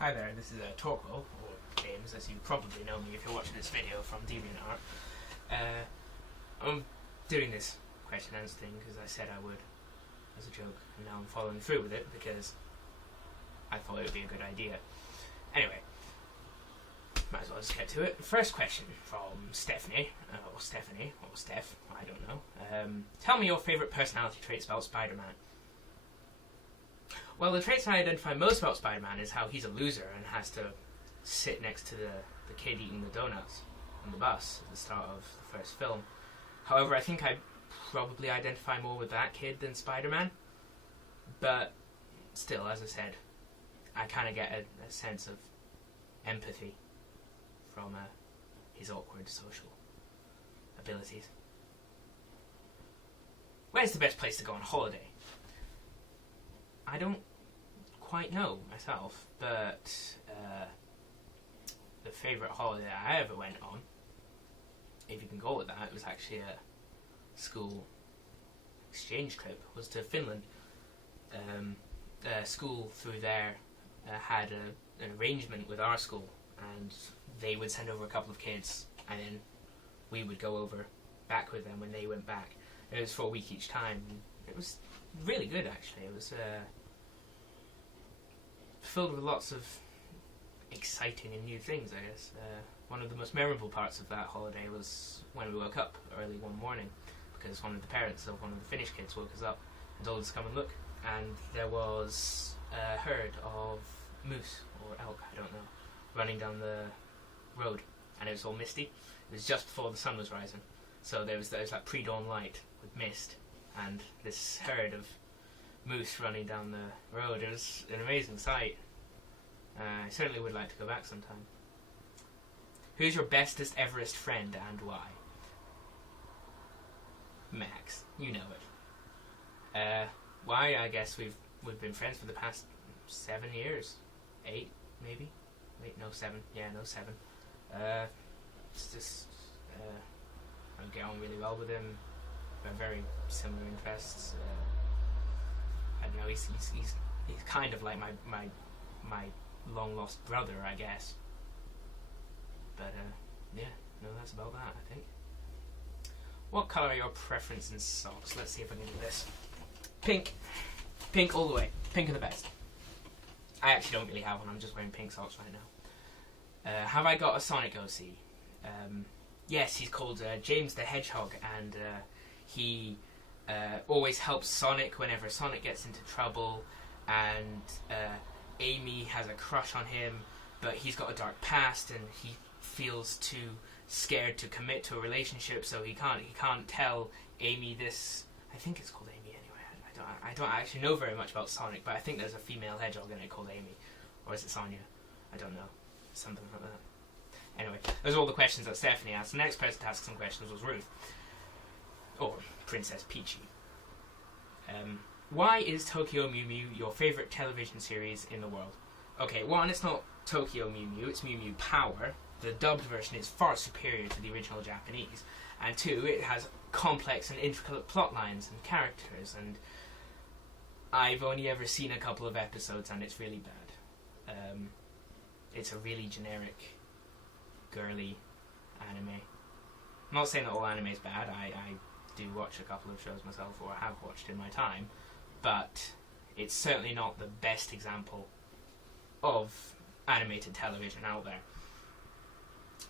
Hi there, this is Torquill, or James, as you probably know me if you're watching this video from DeviantArt. I'm doing this question and answer thing because I said I would, as a joke, and now I'm following through with it because I thought it would be a good idea. Anyway, might as well just get to it. First question from Stephanie, or Steph, I don't know. Tell me your favourite personality traits about Spider-Man. Well, the traits I identify most about Spider-Man is how he's a loser and has to sit next to the kid eating the donuts on the bus at the start of the first film. However, I think I probably identify more with that kid than Spider-Man. But still, as I said, I kind of get a sense of empathy from his awkward social abilities. Where's the best place to go on holiday? I don't quite know myself, but the favourite holiday I ever went on, if you can call it that, it was actually a school exchange trip, was to Finland. School through there had an arrangement with our school, and they would send over a couple of kids, and then we would go over back with them when they went back. It was for a week each time. It was really good, actually. It was filled with lots of exciting and new things, I guess. One of the most memorable parts of that holiday was when we woke up early one morning, because one of the parents of one of the Finnish kids woke us up and told us to come and look, and there was a herd of moose, or elk, I don't know, running down the road, and it was all misty. It was just before the sun was rising, so there was that pre-dawn light with mist, and this herd of moose running down the road. It was an amazing sight. I certainly would like to go back sometime. Who's your bestest Everest friend and why? Max, you know it. Why? I guess we've been friends for the past 7 years, 8 maybe. Wait, no 7. Yeah, no 7. It's just I get on really well with him. We have very similar interests. I don't know. He's kind of like my long lost brother, I guess. But yeah, no, that's about that, I think. What colour are your preference in socks? Let's see if I can do this. Pink. Pink all the way. Pink are the best. I actually don't really have one. I'm just wearing pink socks right now. Have I got a Sonic OC? Yes, he's called James the Hedgehog, and he always helps Sonic whenever Sonic gets into trouble, and Amy has a crush on him, but he's got a dark past and he feels too scared to commit to a relationship, so he can't tell Amy this. I think it's called Amy anyway. I don't actually know very much about Sonic, but I think there's a female hedgehog in it called Amy, or is it Sonia? I don't know, something like that. Anyway, those are all the questions that Stephanie asked. The next person to ask some questions was Ruth, or Princess Peachy. Why is Tokyo Mew Mew your favourite television series in the world? Okay, one, it's not Tokyo Mew Mew, it's Mew Mew Power. The dubbed version is far superior to the original Japanese. And two, it has complex and intricate plot lines and characters, and I've only ever seen a couple of episodes and it's really bad. It's a really generic, girly anime. I'm not saying that all anime is bad. I do watch a couple of shows myself, or have watched in my time, but it's certainly not the best example of animated television out there.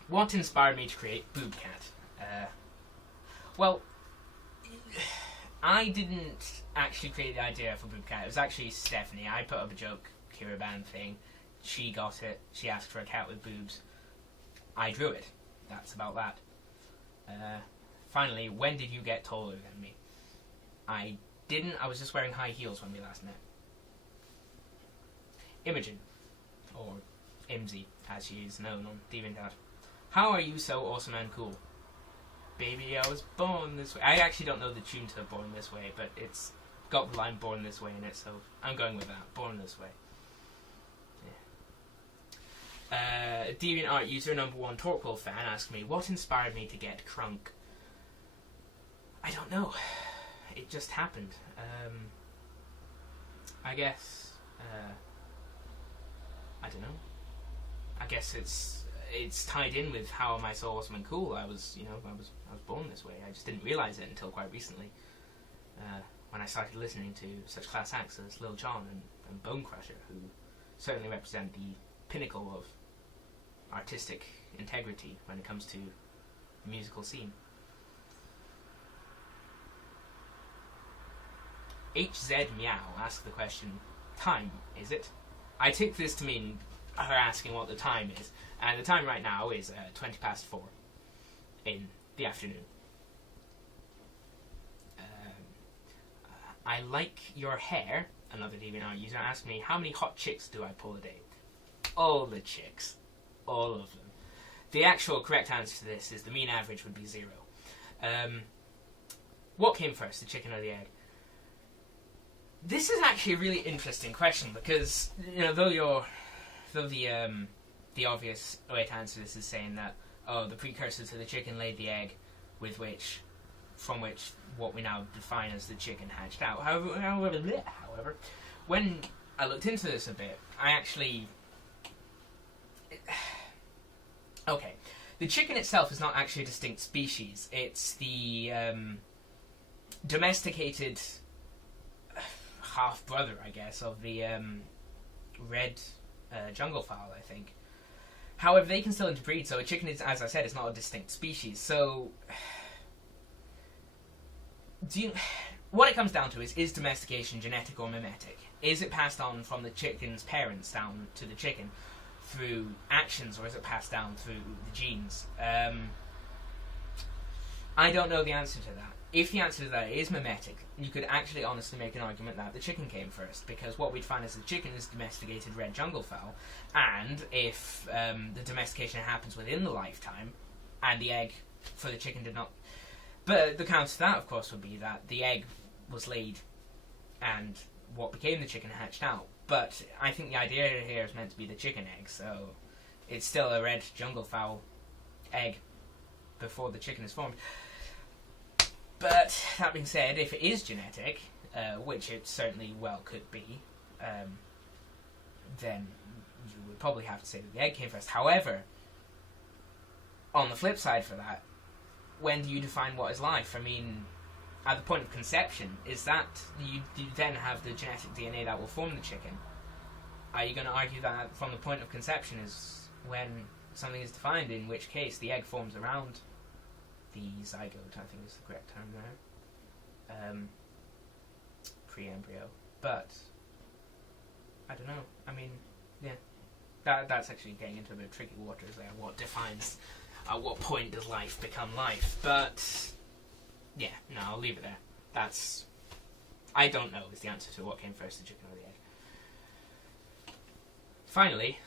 What inspired me to create Boobcat? Well, I didn't actually create the idea for Boobcat. It was actually Stephanie. I put up a joke Kiraban thing. She got it. She asked for a cat with boobs. I drew it. That's about that. Finally, when did you get taller than me? I didn't. I was just wearing high heels when we last met. Imogen, or Imsy, as she is known on DeviantArt. How are you so awesome and cool? Baby, I was born this way. I actually don't know the tune to Born This Way, but it's got the line Born This Way in it, so I'm going with that. Born This Way. Yeah. DeviantArt user #1 Torquill fan asked me, what inspired me to get crunk? I don't know. It just happened. I guess I don't know. I guess it's tied in with how am I so awesome and cool. I was born this way. I just didn't realise it until quite recently, when I started listening to such class acts as Lil Jon and Bone Crusher, who certainly represent the pinnacle of artistic integrity when it comes to the musical scene. HZ Meow asked the question, time, is it? I took this to mean her asking what the time is, and the time right now is 20 past 4 in the afternoon. I like your hair, another DeviantArt user asked me, how many hot chicks do I pull a day? All the chicks. All of them. The actual correct answer to this is the mean average would be 0. What came first, the chicken or the egg? This is actually a really interesting question because, you know, though the obvious way to answer this is saying that, oh, the precursor to the chicken laid the egg, from which what we now define as the chicken hatched out. However, when I looked into this a bit, I actually... Okay, the chicken itself is not actually a distinct species. It's the domesticated half-brother, I guess, of the red jungle fowl, I think. However, they can still interbreed, so a chicken is, as I said, is not a distinct species. So, what it comes down to is domestication genetic or mimetic? Is it passed on from the chicken's parents down to the chicken through actions, or is it passed down through the genes? I don't know the answer to that. If the answer to that is mimetic, you could actually honestly make an argument that the chicken came first, because what we'd find is the chicken is domesticated red jungle fowl, and if the domestication happens within the lifetime, and the egg for the chicken did not... But the counter to that, of course, would be that the egg was laid, and what became the chicken hatched out. But I think the idea here is meant to be the chicken egg, so it's still a red jungle fowl egg before the chicken is formed. But that being said, if it is genetic, which it certainly well could be, then you would probably have to say that the egg came first. However, on the flip side for that, when do you define what is life? I mean, at the point of conception, is that you then have the genetic DNA that will form the chicken? Are you going to argue that from the point of conception is when something is defined, in which case the egg forms around the zygote, I think is the correct term there, pre-embryo? But I don't know. I mean, yeah, that's actually getting into a bit of tricky waters there. What defines, at what point does life become life? But yeah, no, I'll leave it there. That's, I don't know is the answer to what came first, the chicken or the egg. Finally,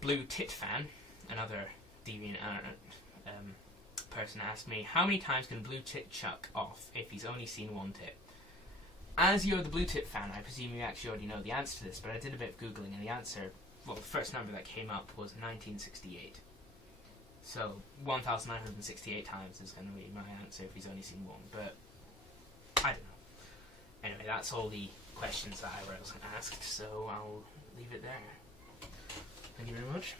Blue Tit Fan, another DeviantArt person, asked me, how many times can Blue Tit chuck off if he's only seen one tit? As you're the Blue Tit fan, I presume you actually already know the answer to this, but I did a bit of Googling, and the answer, well, the first number that came up was 1968. So, 1,968 times is going to be my answer if he's only seen one, but I don't know. Anyway, that's all the questions that I was asked, so I'll leave it there. Thank you very much.